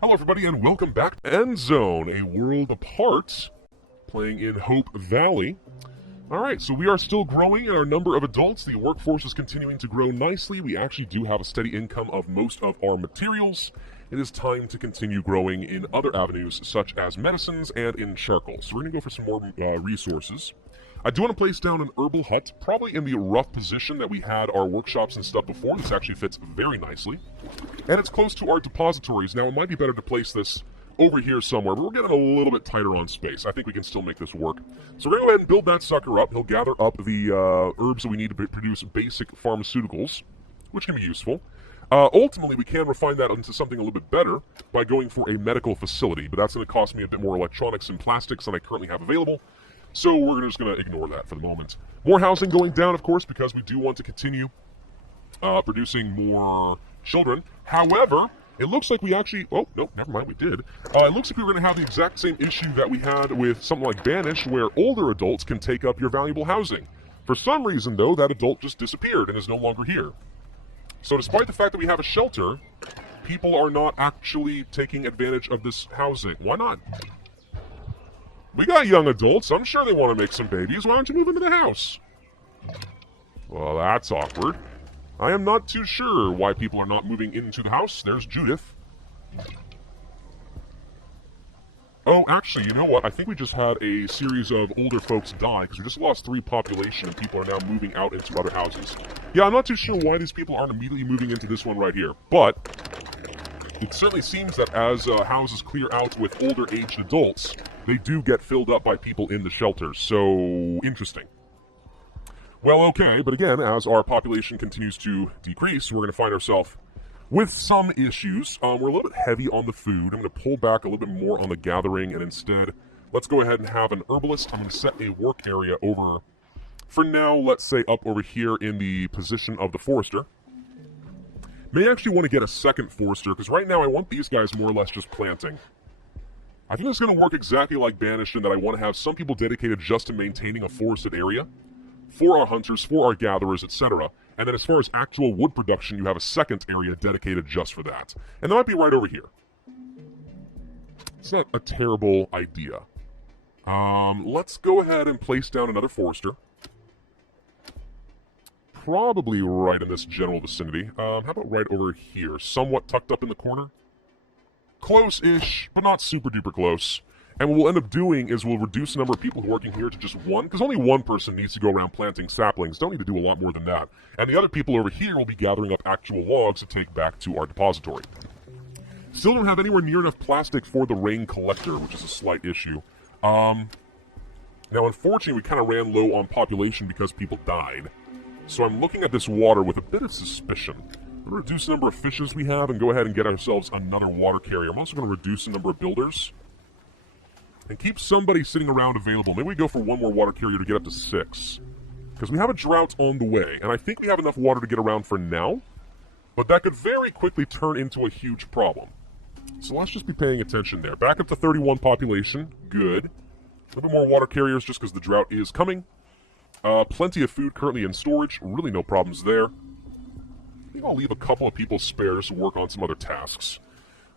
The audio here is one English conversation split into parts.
Hello everybody and welcome back to Endzone, a world apart, playing in Hope Valley. Alright, so we are still growing in our number of adults. The workforce is continuing to grow nicely. We actually do have a steady income of most of our materials. It is time to continue growing in other avenues, such as medicines and in charcoal. So we're going to go for some more resources. I do want to place down an herbal hut, probably in the rough position that we had our workshops and stuff before. This actually fits very nicely. And it's close to our depositories. Now, it might be better to place this over here somewhere, but we're getting a little bit tighter on space. I think we can still make this work. So we're going to go ahead and build that sucker up. He'll gather up the herbs that we need to produce basic pharmaceuticals, which can be useful. Ultimately, we can refine that into something a little bit better by going for a medical facility, but that's going to cost me a bit more electronics and plastics than I currently have available. So we're just going to ignore that for the moment. More housing going down, of course, because we do want to continue producing more children. However, it looks like we actually... Oh, no, never mind, we did. It looks like we're going to have the exact same issue that we had with something like Banish, where older adults can take up your valuable housing. For some reason, though, that adult just disappeared and is no longer here. So despite the fact that we have a shelter, people are not actually taking advantage of this housing. Why not? We got young adults. I'm sure they want to make some babies. Why don't you move into the house? Well, that's awkward. I am not too sure why people are not moving into the house. There's Judith. Oh, actually, you know what? I think we just had a series of older folks die because we just lost 3 population and people are now moving out into other houses. Yeah, I'm not too sure why these people aren't immediately moving into this one right here, but it certainly seems that as houses clear out with older aged adults, they do get filled up by people in the shelters. So, interesting. Well, okay, but again, as our population continues to decrease, we're going to find ourselves with some issues. We're a little bit heavy on the food. I'm going to pull back a little bit more on the gathering, and instead, let's go ahead and have an herbalist. I'm going to set a work area over, for now, let's say up over here in the position of the forester. May actually want to get a second forester, because right now I want these guys more or less just planting. I think it's going to work exactly like Banished in that I want to have some people dedicated just to maintaining a forested area for our hunters, for our gatherers, etc. And then as far as actual wood production, you have a second area dedicated just for that. And that might be right over here. It's not a terrible idea. Let's go ahead and place down another forester. Probably right in this general vicinity. How about right over here? Somewhat tucked up in the corner? Close-ish, but not super-duper close. And what we'll end up doing is we'll reduce the number of people working here to just 1, because only 1 person needs to go around planting saplings. Don't need to do a lot more than that. And the other people over here will be gathering up actual logs to take back to our depository. Still don't have anywhere near enough plastic for the rain collector, which is a slight issue. Now, unfortunately, we kind of ran low on population because people died. So I'm looking at this water with a bit of suspicion. I'm going to reduce the number of fishes we have and go ahead and get ourselves another water carrier. I'm also going to reduce the number of builders. And keep somebody sitting around available. Maybe we go for 1 more water carrier to get up to 6. Because we have a drought on the way. And I think we have enough water to get around for now. But that could very quickly turn into a huge problem. So let's just be paying attention there. Back up to 31 population. Good. A little bit more water carriers just because the drought is coming. Plenty of food currently in storage. Really no problems there. I think I'll leave a couple of people spare to work on some other tasks.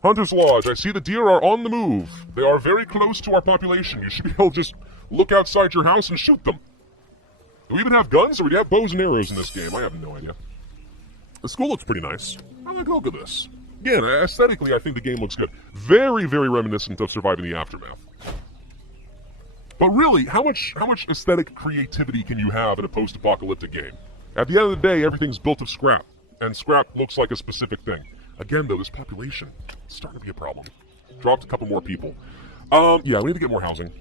Hunter's Lodge, I see the deer are on the move. They are very close to our population. You should be able to just look outside your house and shoot them. Do we even have guns, or do we have bows and arrows in this game? I have no idea. The school looks pretty nice. I like the look of this. Again, aesthetically, I think the game looks good. Very, very reminiscent of Surviving the Aftermath. But really, how much aesthetic creativity can you have in a post-apocalyptic game? At the end of the day, everything's built of scrap, and scrap looks like a specific thing. Again, though, this population is starting to be a problem. Dropped a couple more people. Yeah, we need to get more housing.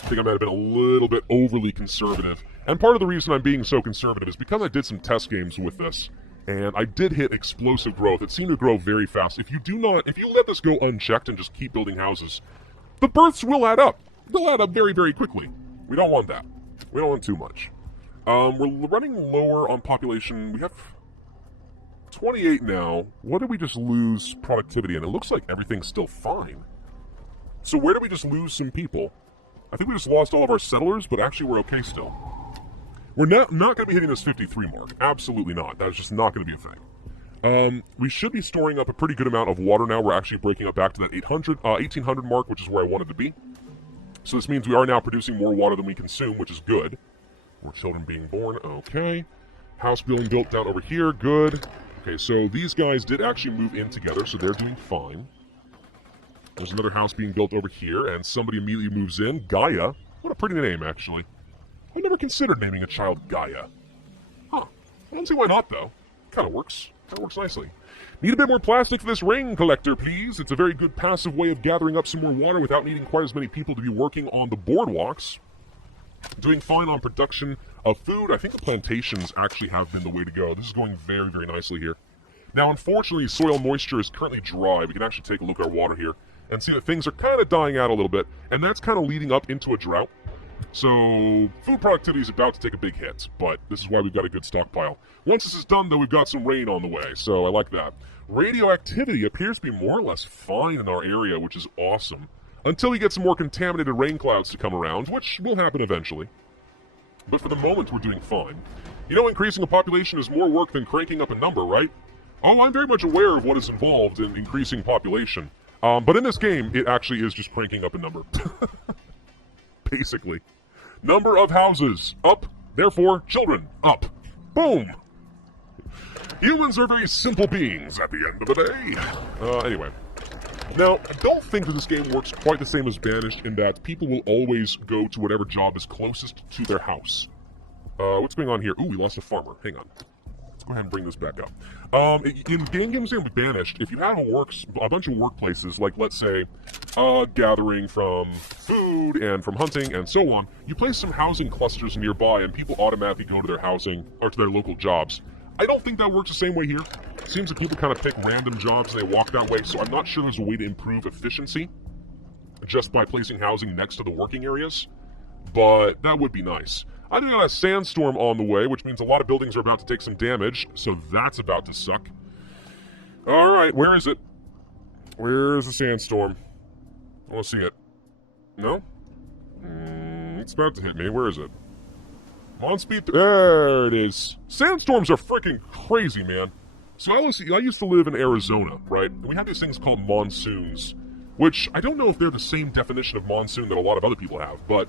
I think I might have been a little bit overly conservative. And part of the reason I'm being so conservative is because I did some test games with this, and I did hit explosive growth. It seemed to grow very fast. If you let this go unchecked and just keep building houses, the births will add up. They'll add up very, very quickly. We don't want that. We don't want too much. We're running lower on population. We have 28 now. What did we just lose productivity in? It looks like everything's still fine. So where did we just lose some people? I think we just lost all of our settlers, but actually we're okay still. We're not going to be hitting this 53 mark. Absolutely not. That's just not going to be a thing. We should be storing up a pretty good amount of water now. We're actually breaking up back to that 1800 mark, which is where I wanted to be. So this means we are now producing more water than we consume, which is good. More children being born, okay. House being built down over here, good. Okay, so these guys did actually move in together, so they're doing fine. There's another house being built over here, and somebody immediately moves in. Gaia. What a pretty name, actually. I never considered naming a child Gaia. Huh. I don't see why not, though. Kind of works. Kind of works nicely. Need a bit more plastic for this rain collector, please. It's a very good passive way of gathering up some more water without needing quite as many people to be working on the boardwalks. Doing fine on production of food. I think the plantations actually have been the way to go. This is going very, very nicely here. Now, unfortunately, soil moisture is currently dry. We can actually take a look at our water here and see that things are kind of dying out a little bit, and that's kind of leading up into a drought. So, food productivity is about to take a big hit, but this is why we've got a good stockpile. Once this is done, though, we've got some rain on the way, so I like that. Radioactivity appears to be more or less fine in our area, which is awesome. Until we get some more contaminated rain clouds to come around, which will happen eventually. But for the moment, we're doing fine. You know, increasing a population is more work than cranking up a number, right? Oh, I'm very much aware of what is involved in increasing population. But in this game, it actually is just cranking up a number. Basically. Number of houses, up. Therefore, children, up. Boom! Humans are very simple beings at the end of the day. Anyway. Now, I don't think that this game works quite the same as Banished in that people will always go to whatever job is closest to their house. What's going on here? Ooh, we lost a farmer. Hang on. Let's go ahead and bring this back up. In games like Banished, if you have a bunch of workplaces, like, let's say, gathering from food and from hunting and so on, you place some housing clusters nearby and people automatically go to their housing, or to their local jobs. I don't think that works the same way here. It seems that people kind of pick random jobs and they walk that way, so I'm not sure there's a way to improve efficiency just by placing housing next to the working areas, but that would be nice. I think I got a sandstorm on the way, which means a lot of buildings are about to take some damage, so that's about to suck. Alright, where is it? Where's the sandstorm? I want to see it. No? It's about to hit me. Where is it? On speed. There it is. Sandstorms are freaking crazy, man. So I used to live in Arizona, right? And we have these things called monsoons, which I don't know if they're the same definition of monsoon that a lot of other people have, but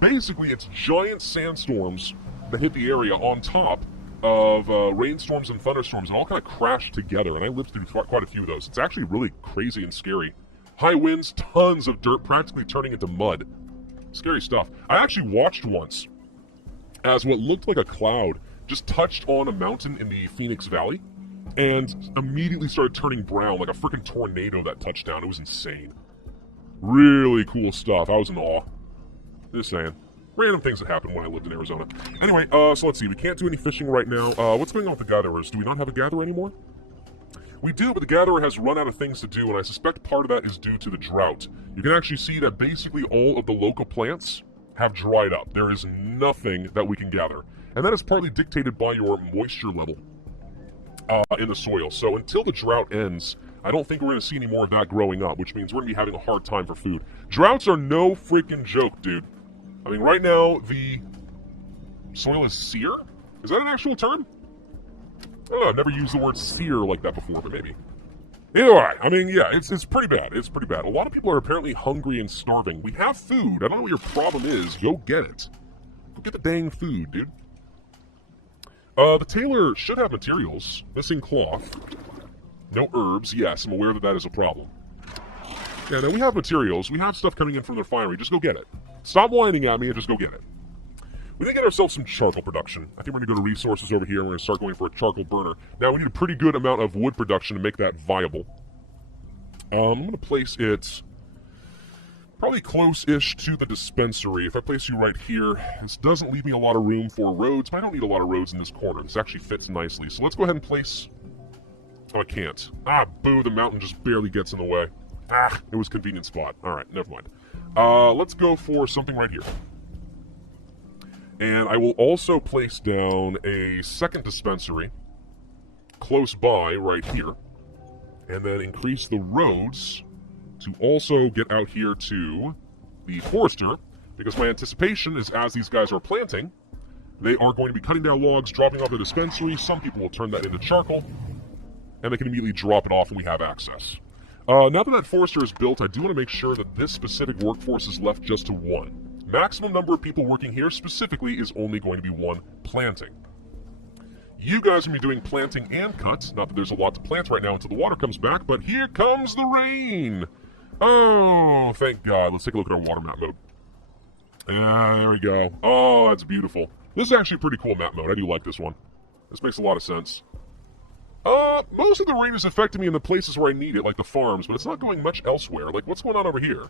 basically it's giant sandstorms that hit the area on top of rainstorms and thunderstorms, and all kind of crash together, and I lived through quite a few of those. It's actually really crazy and scary. High winds, tons of dirt practically turning into mud. Scary stuff. I actually watched once as what looked like a cloud just touched on a mountain in the Phoenix Valley and immediately started turning brown like a freaking tornado that touched down. It was insane. Really cool stuff. I was in awe. Just saying. Random things that happened when I lived in Arizona. Anyway, so let's see. We can't do any fishing right now. What's going on with the gatherers? Do we not have a gatherer anymore? We do, but the gatherer has run out of things to do, and I suspect part of that is due to the drought. You can actually see that basically all of the local plants have dried up. There is nothing that we can gather. And that is partly dictated by your moisture level in the soil. So until the drought ends, I don't think we're going to see any more of that growing up, which means we're going to be having a hard time for food. Droughts are no freaking joke, dude. I mean, right now, the soil is sere? Is that an actual term? I don't know, I've never used the word sere like that before, but maybe. Either way, I mean, yeah, it's pretty bad. It's pretty bad. A lot of people are apparently hungry and starving. We have food. I don't know what your problem is. Go get it. Go get the dang food, dude. The tailor should have materials. Missing cloth. No herbs. Yes, I'm aware that that is a problem. Yeah, no, we have materials. We have stuff coming in from the refinery. Just go get it. Stop whining at me and just go get it. We need to get ourselves some charcoal production. I think we're going to go to resources over here and we're going to start going for a charcoal burner. Now, we need a pretty good amount of wood production to make that viable. I'm going to place it probably close-ish to the dispensary. If I place you right here, this doesn't leave me a lot of room for roads, but I don't need a lot of roads in this corner. This actually fits nicely. So let's go ahead and place... Oh, I can't. Ah, boo, the mountain just barely gets in the way. Ah, it was a convenient spot. Alright, never mind. Let's go for something right here. And I will also place down a second dispensary close by right here. And then increase the roads to also get out here to the forester. Because my anticipation is as these guys are planting, they are going to be cutting down logs, dropping off the dispensary. Some people will turn that into charcoal. and they can immediately drop it off and we have access. Now that forester is built, I do want to make sure that this specific workforce is left just to 1. Maximum number of people working here specifically is only going to be 1 planting. You guys are going to be doing planting and cuts. Not that there's a lot to plant right now until the water comes back, but here comes the rain! Oh, thank God. Let's take a look at our water map mode. There we go. Oh, that's beautiful. This is actually a pretty cool map mode. I do like this one. This makes a lot of sense. Most of the rain is affecting me in the places where I need it, like the farms, but it's not going much elsewhere. Like, what's going on over here?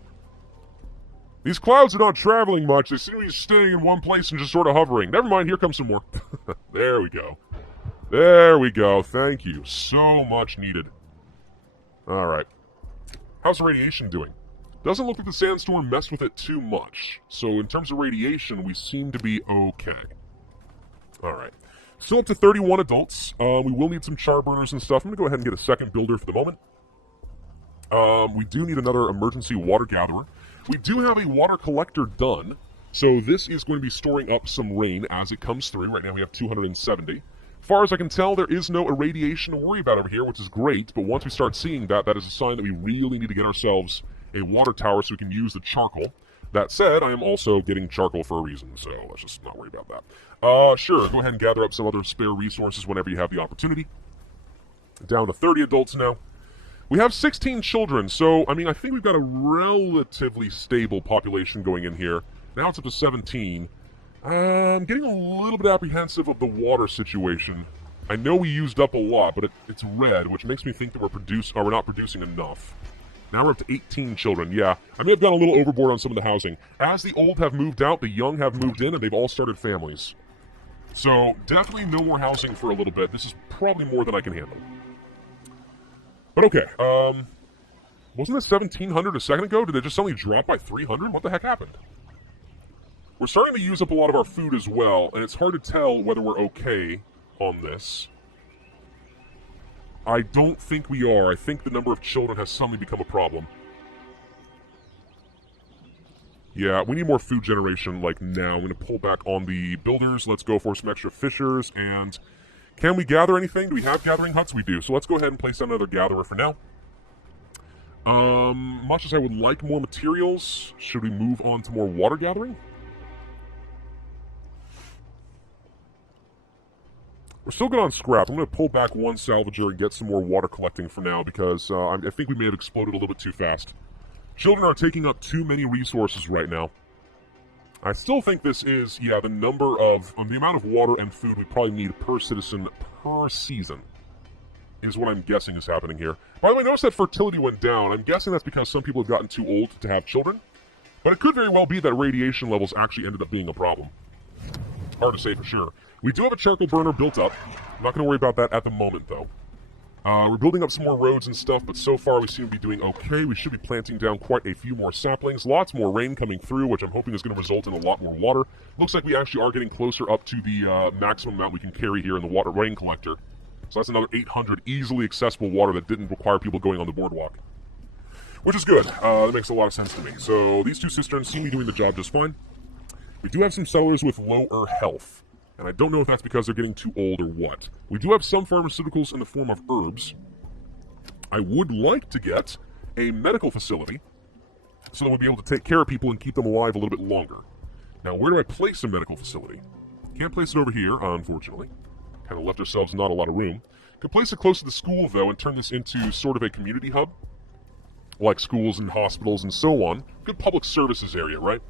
These clouds are not traveling much. They seem to be staying in one place and just sort of hovering. Never mind, here comes some more. There we go. There we go. Thank you. So much needed. Alright. How's the radiation doing? Doesn't look like the sandstorm messed with it too much. So in terms of radiation, we seem to be okay. Alright. Still up to 31 adults. We will need some char burners and stuff. I'm going to go ahead and get a second builder for the moment. We do need another emergency water gatherer. We do have a water collector done. So this is going to be storing up some rain as it comes through. Right now we have 270. As far as I can tell, there is no irradiation to worry about over here, which is great. But once we start seeing that, that is a sign that we really need to get ourselves a water tower so we can use the charcoal. That said, I am also getting charcoal for a reason, so let's just not worry about that. Sure, go ahead and gather up some other spare resources whenever you have the opportunity. Down to 30 adults now. We have 16 children, so, I mean, I think we've got a relatively stable population going in here. Now it's up to 17. I'm getting a little bit apprehensive of the water situation. I know we used up a lot, but it's red, which makes me think that we're not producing enough. Now we're up to 18 children. Yeah, I may have gone a little overboard on some of the housing. As the old have moved out, the young have moved in, and they've all started families. So, definitely no more housing for a little bit. This is probably more than I can handle. But okay, wasn't this 1,700 a second ago? Did it just suddenly drop by 300? What the heck happened? We're starting to use up a lot of our food as well, and it's hard to tell whether we're okay on this. I don't think we are. I think the number of children has suddenly become a problem. Yeah, we need more food generation, like, now. I'm going to pull back on the builders. Let's go for some extra fishers, and can we gather anything? Do we have gathering huts? We do. So let's go ahead and place down another gatherer for now. Much as I would like more materials, should we move on to more water gathering? We're still good on scrap. I'm going to pull back one salvager and get some more water collecting for now because I think we may have exploded a little bit too fast. Children are taking up too many resources right now. I still think this is, yeah, the amount of water and food we probably need per citizen per season is what I'm guessing is happening here. By the way, notice that fertility went down. I'm guessing that's because some people have gotten too old to have children. But it could very well be that radiation levels actually ended up being a problem. Hard to say for sure. We do have a charcoal burner built up. I'm not going to worry about that at the moment, though. We're building up some more roads and stuff, but so far we seem to be doing okay. We should be planting down quite a few more saplings. Lots more rain coming through, which I'm hoping is going to result in a lot more water. Looks like we actually are getting closer up to the maximum amount we can carry here in the water rain collector. So that's another 800 easily accessible water that didn't require people going on the boardwalk. Which is good. That makes a lot of sense to me. So these two cisterns seem to be doing the job just fine. We do have some settlers with lower health. And I don't know if that's because they're getting too old or what. We do have some pharmaceuticals in the form of herbs. I would like to get a medical facility so that we'll be able to take care of people and keep them alive a little bit longer. Now, where do I place a medical facility? Can't place it over here, unfortunately. Kind of left ourselves not a lot of room. Could place it close to the school, though, and turn this into sort of a community hub. Like schools and hospitals and so on. Good public services area, right?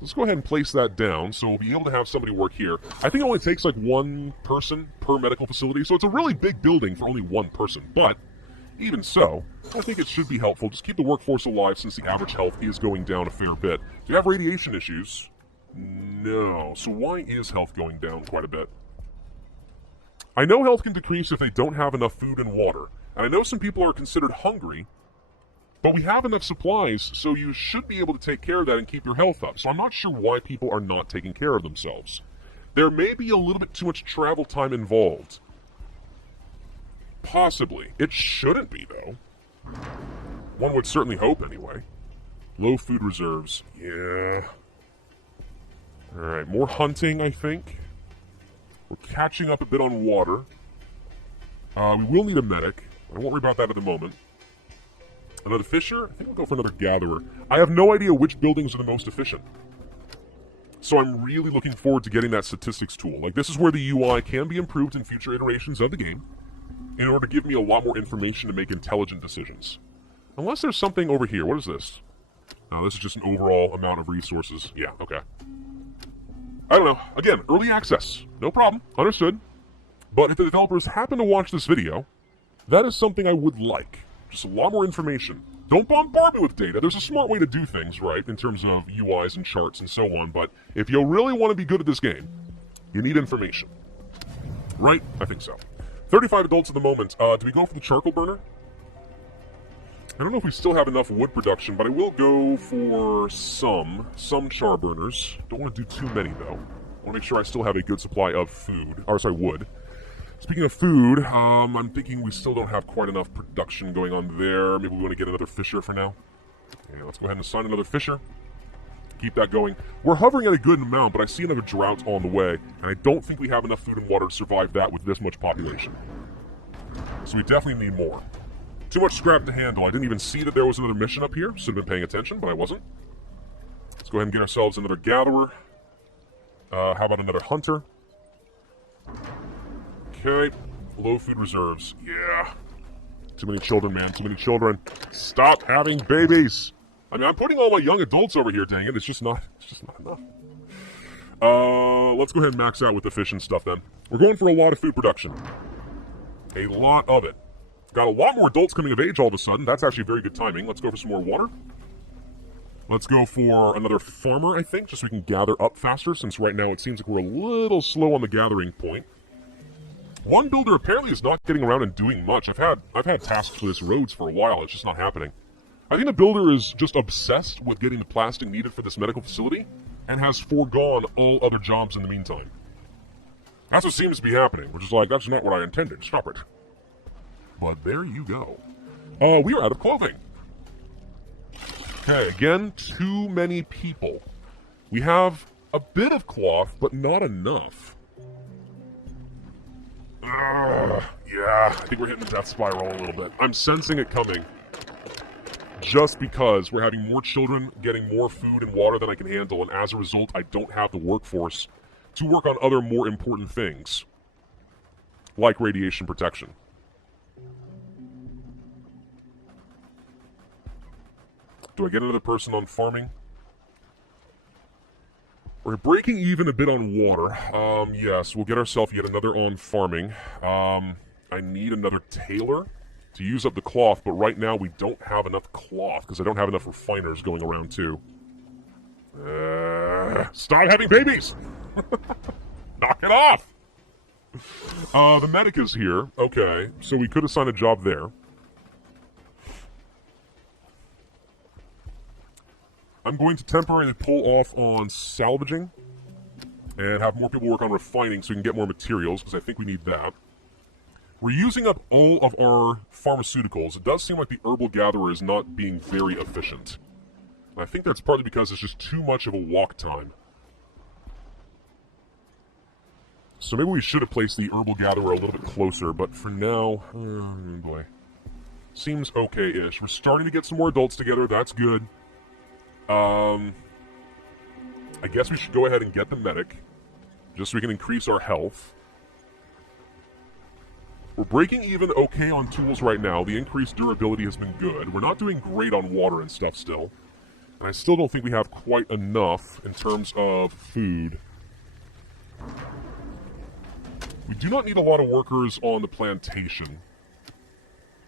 Let's go ahead and place that down, so we'll be able to have somebody work here. I think it only takes like one person per medical facility, so it's a really big building for only one person. But, even so, I think it should be helpful. Just keep the workforce alive since the average health is going down a fair bit. Do you have radiation issues? No. So why is health going down quite a bit? I know health can decrease if they don't have enough food and water. And I know some people are considered hungry, but we have enough supplies, so you should be able to take care of that and keep your health up. So I'm not sure why people are not taking care of themselves. There may be a little bit too much travel time involved. Possibly. It shouldn't be, though. One would certainly hope, anyway. Low food reserves. Yeah. Alright, more hunting, I think. We're catching up a bit on water. We will need a medic. I won't worry about that at the moment. Another fisher? I think I'll go for another gatherer. I have no idea which buildings are the most efficient. So I'm really looking forward to getting that statistics tool. Like, this is where the UI can be improved in future iterations of the game in order to give me a lot more information to make intelligent decisions. Unless there's something over here. What is this? No, this is just an overall amount of resources. Yeah, okay. I don't know. Again, early access. No problem. Understood. But if the developers happen to watch this video, that is something I would like. Just a lot more information. Don't bombard me with data. There's a smart way to do things, right, in terms of UIs and charts and so on, but if you really want to be good at this game, you need information. Right? I think so. 35 adults at the moment. Do we go for the charcoal burner? I don't know if we still have enough wood production, but I will go for some char burners. Don't want to do too many, though. I want to make sure I still have a good supply of wood. Speaking of food, I'm thinking we still don't have quite enough production going on there. Maybe we want to get another fisher for now. Yeah, let's go ahead and assign another fisher. Keep that going. We're hovering at a good amount, but I see another drought on the way, and I don't think we have enough food and water to survive that with this much population. So we definitely need more. Too much scrap to handle. I didn't even see that there was another mission up here. Should have been paying attention, but I wasn't. Let's go ahead and get ourselves another gatherer. How about another hunter? Okay. Low food reserves. Yeah. Too many children, man. Too many children. Stop having babies. I mean, I'm putting all my young adults over here, dang it. It's just not enough. Let's go ahead and max out with the fish and stuff then. We're going for a lot of food production. A lot of it. Got a lot more adults coming of age all of a sudden. That's actually very good timing. Let's go for some more water. Let's go for another farmer, I think, just so we can gather up faster, since right now it seems like we're a little slow on the gathering point. One builder apparently is not getting around and doing much. I've had tasks for this roads for a while. It's just not happening. I think the builder is just obsessed with getting the plastic needed for this medical facility and has foregone all other jobs in the meantime. That's what seems to be happening, which is like, that's not what I intended. Stop it. But there you go. We are out of clothing. Okay, again, too many people. We have a bit of cloth, but not enough. Yeah, I think we're hitting the death spiral a little bit. I'm sensing it coming. Just because we're having more children getting more food and water than I can handle, and as a result, I don't have the workforce to work on other more important things, like radiation protection. Do I get another person on farming? We're breaking even a bit on water. Yes, we'll get ourselves yet another on farming. I need another tailor to use up the cloth, but right now we don't have enough cloth because I don't have enough refiners going around too. Stop having babies! Knock it off! The medic is here. Okay, so we could assign a job there. I'm going to temporarily pull off on salvaging and have more people work on refining so we can get more materials, because I think we need that. We're using up all of our pharmaceuticals. It does seem like the herbal gatherer is not being very efficient. I think that's partly because it's just too much of a walk time. So maybe we should have placed the herbal gatherer a little bit closer, but for now, oh boy. Seems okay-ish. We're starting to get some more adults together, that's good. I guess we should go ahead and get the medic, just so we can increase our health. We're breaking even okay on tools right now. The increased durability has been good. We're not doing great on water and stuff still. And I still don't think we have quite enough in terms of food. We do not need a lot of workers on the plantation.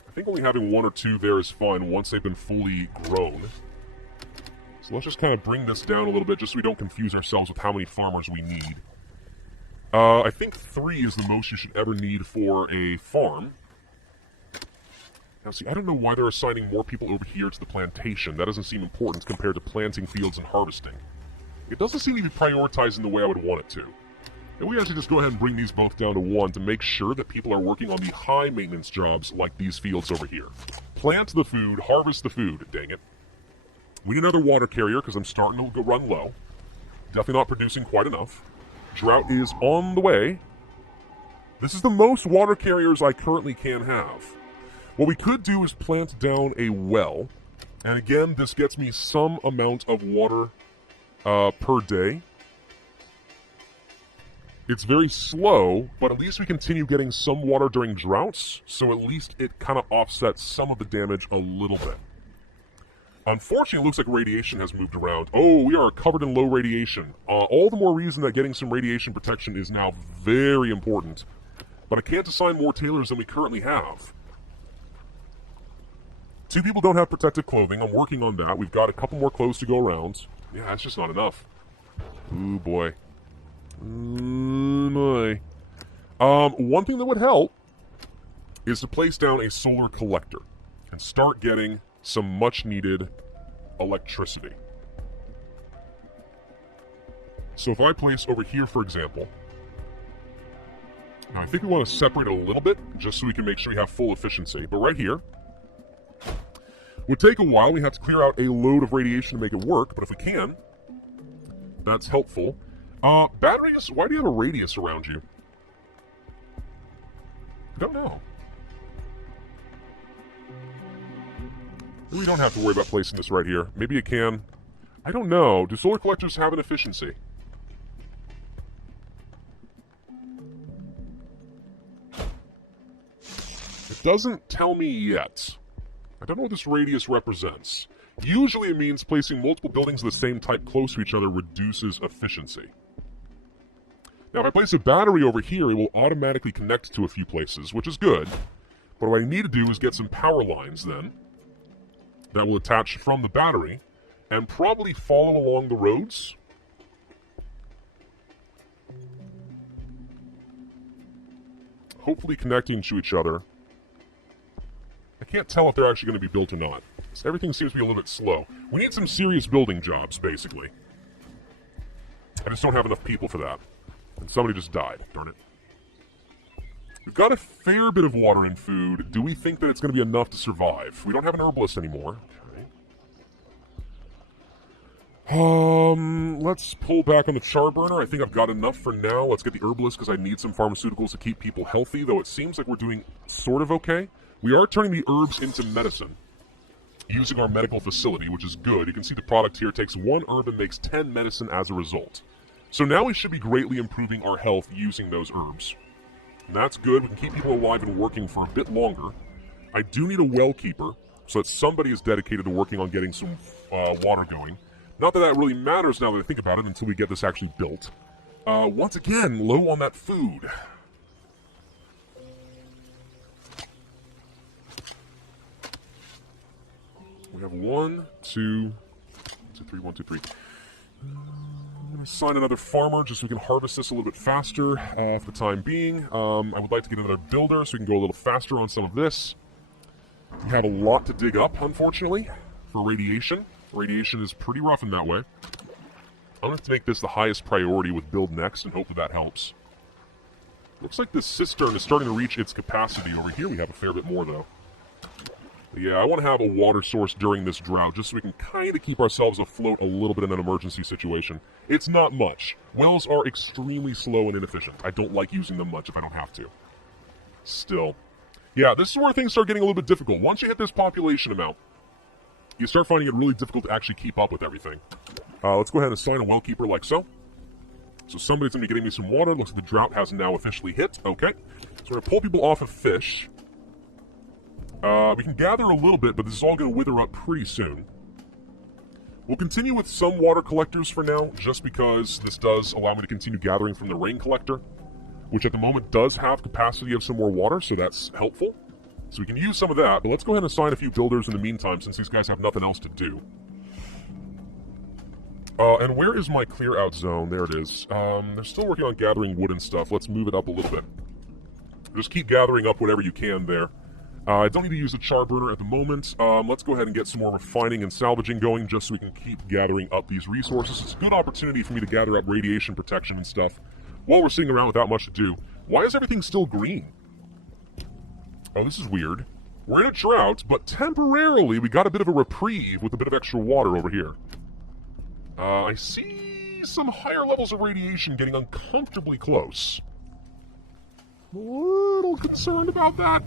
I think only having one or two there is fine once they've been fully grown. So let's just kind of bring this down a little bit just so we don't confuse ourselves with how many farmers we need. I think 3 is the most you should ever need for a farm. Now see, I don't know why they're assigning more people over here to the plantation. That doesn't seem important compared to planting fields and harvesting. It doesn't seem to be prioritized in the way I would want it to. And we actually just go ahead and bring these both down to 1 to make sure that people are working on the high maintenance jobs like these fields over here. Plant the food, harvest the food, dang it. We need another water carrier because I'm starting to run low. Definitely not producing quite enough. Drought is on the way. This is the most water carriers I currently can have. What we could do is plant down a well. And again, this gets me some amount of water per day. It's very slow, but at least we continue getting some water during droughts, so at least it kind of offsets some of the damage a little bit. Unfortunately, it looks like radiation has moved around. Oh, we are covered in low radiation. All the more reason that getting some radiation protection is now very important. But I can't assign more tailors than we currently have. 2 people don't have protective clothing. I'm working on that. We've got a couple more clothes to go around. Yeah, that's just not enough. Ooh, boy. My. One thing that would help is to place down a solar collector and start getting some much-needed electricity. So if I place over here, for example, now I think we want to separate it a little bit just so we can make sure we have full efficiency. But right here, would take a while. We have to clear out a load of radiation to make it work, but if we can, that's helpful. Batteries, why do you have a radius around you? I don't know. We don't have to worry about placing this right here. Maybe it can. I don't know. Do solar collectors have an efficiency? It doesn't tell me yet. I don't know what this radius represents. Usually it means placing multiple buildings of the same type close to each other reduces efficiency. Now, if I place a battery over here, it will automatically connect to a few places, which is good. But what I need to do is get some power lines, then, that will attach from the battery, and probably follow along the roads. Hopefully connecting to each other. I can't tell if they're actually going to be built or not. So everything seems to be a little bit slow. We need some serious building jobs, basically. I just don't have enough people for that. And somebody just died, darn it. We've got a fair bit of water and food. Do we think that it's going to be enough to survive? We don't have an herbalist anymore. Okay. Let's pull back on the char burner. I think I've got enough for now. Let's get the herbalist because I need some pharmaceuticals to keep people healthy, though it seems like we're doing sort of okay. We are turning the herbs into medicine using our medical facility, which is good. You can see the product here takes 1 herb and makes 10 medicine as a result. So now we should be greatly improving our health using those herbs. And that's good. We can keep people alive and working for a bit longer. I do need a well keeper, so that somebody is dedicated to working on getting some water going. Not that that really matters now that I think about it until we get this actually built. Once again, low on that food. We have 1, 2, 3, 1, 2, 3. I'm going to assign another farmer just so we can harvest this a little bit faster for the time being. I would like to get another builder so we can go a little faster on some of this. We have a lot to dig up, unfortunately, for radiation. Radiation is pretty rough in that way. I'm going to make this the highest priority with build next and hope that helps. Looks like this cistern is starting to reach its capacity. Over here we have a fair bit more, though. Yeah, I want to have a water source during this drought, just so we can kind of keep ourselves afloat a little bit in an emergency situation. It's not much. Wells are extremely slow and inefficient. I don't like using them much if I don't have to. Still. Yeah, this is where things start getting a little bit difficult. Once you hit this population amount, you start finding it really difficult to actually keep up with everything. Let's go ahead and assign a well keeper like so. So somebody's going to be getting me some water. Looks like the drought has now officially hit. Okay. So we're going to pull people off of fish. We can gather a little bit, but this is all going to wither up pretty soon. We'll continue with some water collectors for now, just because this does allow me to continue gathering from the rain collector, which at the moment does have capacity of some more water, so that's helpful. So we can use some of that, but let's go ahead and assign a few builders in the meantime, since these guys have nothing else to do. And where is my clear out zone? There it is. They're still working on gathering wood and stuff. Let's move it up a little bit. Just keep gathering up whatever you can there. I don't need to use a char burner at the moment. Let's go ahead and get some more refining and salvaging going just so we can keep gathering up these resources. It's a good opportunity for me to gather up radiation protection and stuff while we're sitting around without much to do. Why is everything still green? Oh, this is weird. We're in a drought, but temporarily we got a bit of a reprieve with a bit of extra water over here. I see some higher levels of radiation getting uncomfortably close. I'm a little concerned about that.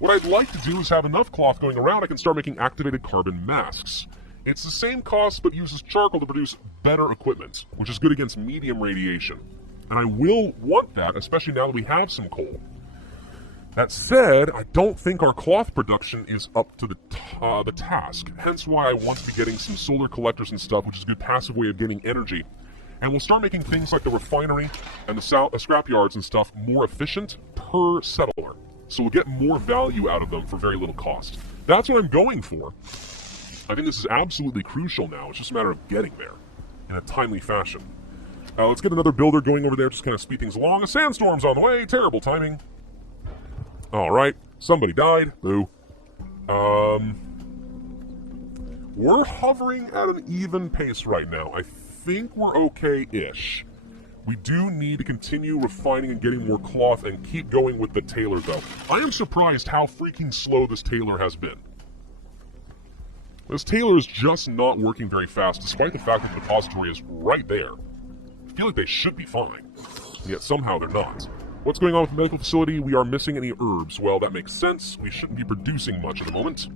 What I'd like to do is have enough cloth going around I can start making activated carbon masks. It's the same cost but uses charcoal to produce better equipment, which is good against medium radiation. And I will want that, especially now that we have some coal. That said, I don't think our cloth production is up to the task, hence why I want to be getting some solar collectors and stuff, which is a good passive way of getting energy. And we'll start making things like the refinery and the scrapyards and stuff more efficient per settler. So we'll get more value out of them for very little cost. That's what I'm going for. I think this is absolutely crucial now. It's just a matter of getting there in a timely fashion. Let's get another builder going over there, just kind of speed things along. A sandstorm's on the way. Terrible timing. Alright, somebody died. Boo. We're hovering at an even pace right now. I think we're okay-ish. We do need to continue refining and getting more cloth and keep going with the tailor, though. I am surprised how freaking slow this tailor has been. This tailor is just not working very fast, despite the fact that the depository is right there. I feel like they should be fine, yet somehow they're not. What's going on with the medical facility? We are missing any herbs. Well, that makes sense. We shouldn't be producing much at the moment.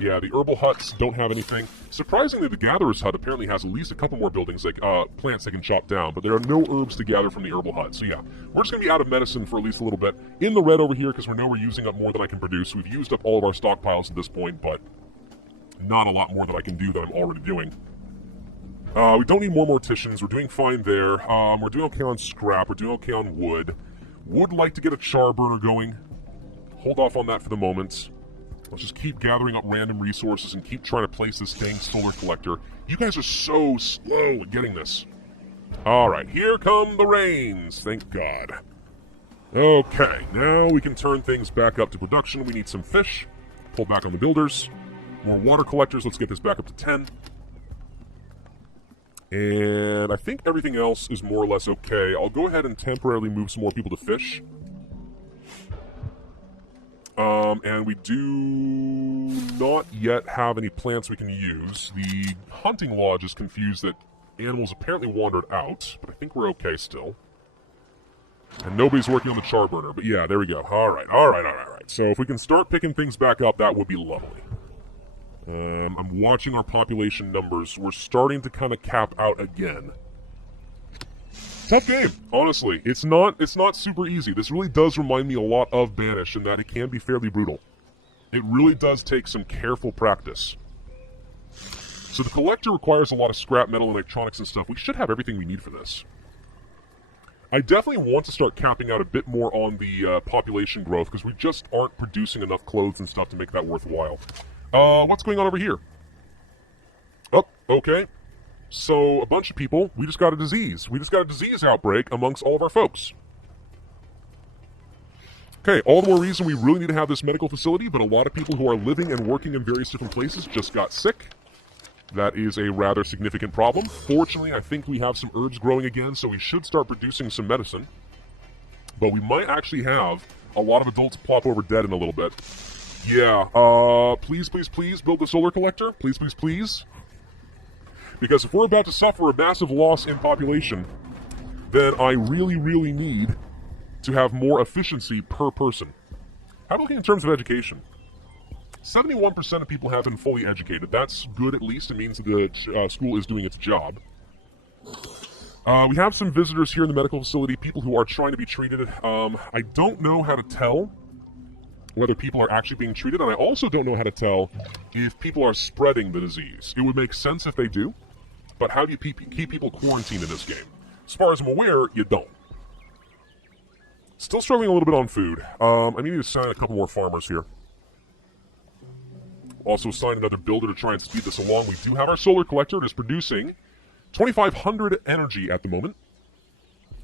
Yeah, the herbal huts don't have anything. Surprisingly, the gatherer's hut apparently has at least a couple more buildings, like plants they can chop down, but there are no herbs to gather from the herbal hut. So yeah, we're just going to be out of medicine for at least a little bit. In the red over here, because we know we're using up more than I can produce. We've used up all of our stockpiles at this point, but not a lot more that I can do that I'm already doing. We don't need more morticians. We're doing fine there. We're doing okay on scrap. We're doing okay on wood. Would like to get a char burner going. Hold off on that for the moment. Let's just keep gathering up random resources and keep trying to place this dang solar collector. You guys are so slow at getting this. Alright, here come the rains. Thank God. Okay, now we can turn things back up to production. We need some fish. Pull back on the builders. More water collectors. Let's get this back up to 10. And I think everything else is more or less okay. I'll go ahead and temporarily move some more people to fish. And we do not yet have any plants we can use. The hunting lodge is confused that animals apparently wandered out, but I think we're okay still. And nobody's working on the char burner, but yeah, there we go. Alright. So if we can start picking things back up, that would be lovely. I'm watching our population numbers. We're starting to kind of cap out again. Tough game, honestly. It's not super easy. This really does remind me a lot of Banish in that it can be fairly brutal. It really does take some careful practice. So the collector requires a lot of scrap metal and electronics and stuff. We should have everything we need for this. I definitely want to start capping out a bit more on the population growth because we just aren't producing enough clothes and stuff to make that worthwhile. What's going on over here? Oh, okay. So, a bunch of people, we just got a disease. We just got a disease outbreak amongst all of our folks. Okay, all the more reason we really need to have this medical facility, but a lot of people who are living and working in various different places just got sick. That is a rather significant problem. Fortunately, I think we have some herbs growing again, so we should start producing some medicine. But we might actually have a lot of adults plop over dead in a little bit. Yeah, please build the solar collector. Please. Because if we're about to suffer a massive loss in population, then I really need to have more efficiency per person. How about in terms of education? 71% of people have been fully educated. That's good at least. It means that the school is doing its job. We have some visitors here in the medical facility, people who are trying to be treated. I don't know how to tell whether people are actually being treated, and I also don't know how to tell if people are spreading the disease. It would make sense if they do, but how do you keep people quarantined in this game? As far as I'm aware, you don't. Still struggling a little bit on food. I need to sign a couple more farmers here. Also sign another builder to try and speed this along. We do have our solar collector. It is producing 2,500 energy at the moment.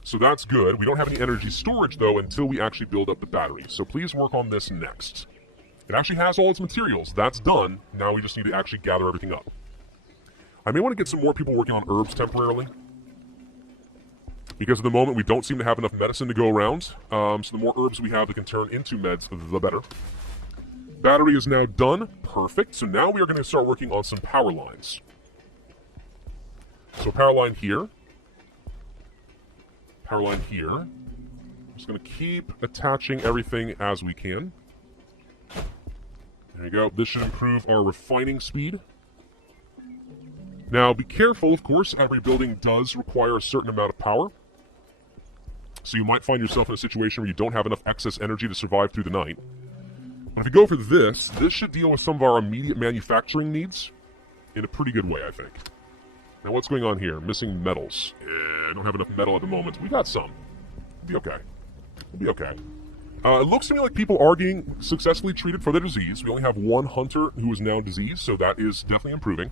So that's good. We don't have any energy storage, though, until we actually build up the battery. So please work on this next. It actually has all its materials. That's done. Now we just need to actually gather everything up. I may want to get some more people working on herbs temporarily. Because at the moment, we don't seem to have enough medicine to go around. So the more herbs we have that can turn into meds, the better. Battery is now done. Perfect. So now we are going to start working on some power lines. So power line here. Power line here. I'm just going to keep attaching everything as we can. There you go. This should improve our refining speed. Now, be careful, of course, every building does require a certain amount of power. So you might find yourself in a situation where you don't have enough excess energy to survive through the night. But if you go for this should deal with some of our immediate manufacturing needs in a pretty good way, I think. Now, what's going on here? Missing metals. I don't have enough metal at the moment. We got some. We'll be okay. We'll be okay. It looks to me like people are getting successfully treated for their disease. We only have one hunter who is now diseased, so that is definitely improving.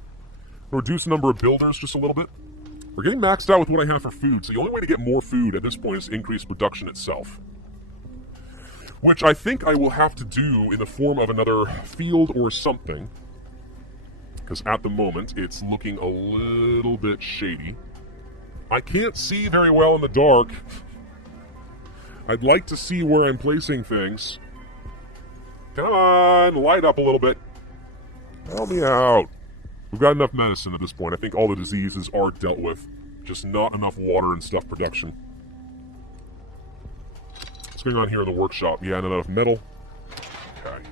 We'll reduce the number of builders just a little bit. We're getting maxed out with what I have for food, so the only way to get more food at this point is increase production itself. Which I think I will have to do in the form of another field or something. Because at the moment, it's looking a little bit shady. I can't see very well in the dark. I'd like to see where I'm placing things. Come on, light up a little bit. Help me out. We've got enough medicine at this point. I think all the diseases are dealt with. Just not enough water and stuff production. What's going on here in the workshop? Yeah, not enough metal. Okay.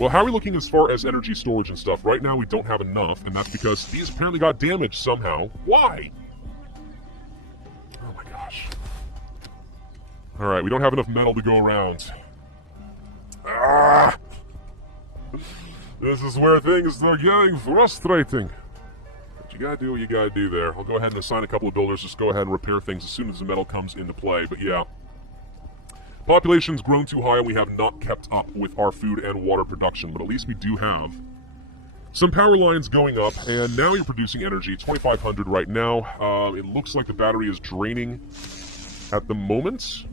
Well, how are we looking as far as energy storage and stuff? Right now we don't have enough, and that's because these apparently got damaged somehow. Why? Oh my gosh. Alright, we don't have enough metal to go around. Ah! This is where things are getting frustrating. But you gotta do what you gotta do there. I'll go ahead and assign a couple of builders. Just go ahead and repair things as soon as the metal comes into play. But yeah. Population's grown too high and we have not kept up with our food and water production. But at least we do have some power lines going up. And now you're producing energy. 2,500 right now. It looks like the battery is draining at the moment.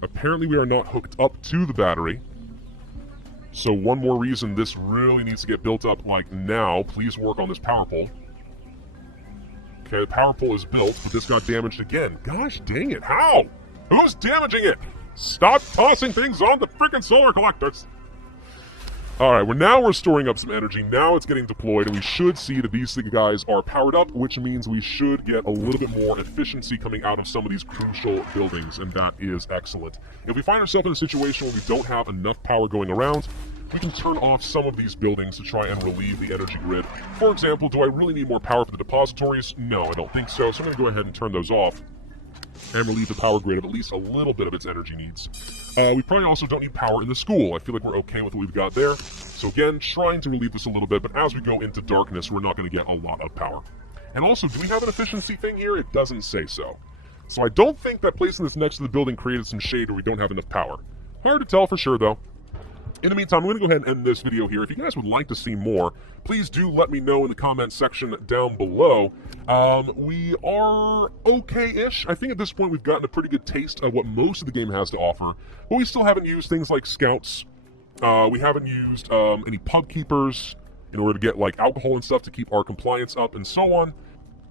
Apparently we are not hooked up to the battery. So one more reason this really needs to get built up like now. Please work on this power pole. Okay, the power pole is built, but this got damaged again. Gosh dang it, how? Who's damaging it? Stop tossing things on the freaking solar collectors. Alright, we're storing up some energy. Now it's getting deployed, and we should see that these guys are powered up, which means we should get a little bit more efficiency coming out of some of these crucial buildings, and that is excellent. If we find ourselves in a situation where we don't have enough power going around, we can turn off some of these buildings to try and relieve the energy grid. For example, do I really need more power for the depositories? No, I don't think so, so I'm going to go ahead and turn those off and relieve the power grid of at least a little bit of its energy needs. We probably also don't need power in the school. I feel like we're okay with what we've got there. So again, trying to relieve this a little bit, but as we go into darkness, we're not going to get a lot of power. And also, do we have an efficiency thing here? It doesn't say so. So I don't think that placing this next to the building created some shade or we don't have enough power. Hard to tell for sure, though. In the meantime, I'm going to go ahead and end this video here. If you guys would like to see more, please do let me know in the comment section down below. We are okay-ish. I think at this point we've gotten a pretty good taste of what most of the game has to offer, but we still haven't used things like scouts. We haven't used any pub keepers in order to get like alcohol and stuff to keep our compliance up and so on.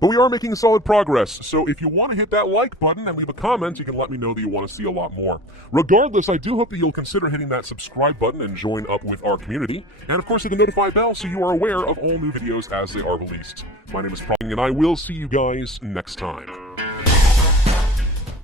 But we are making solid progress, so if you want to hit that like button and leave a comment, you can let me know that you want to see a lot more. Regardless, I do hope that you'll consider hitting that subscribe button and join up with our community. And of course, hit the notify bell so you are aware of all new videos as they are released. My name is Plunged, and I will see you guys next time.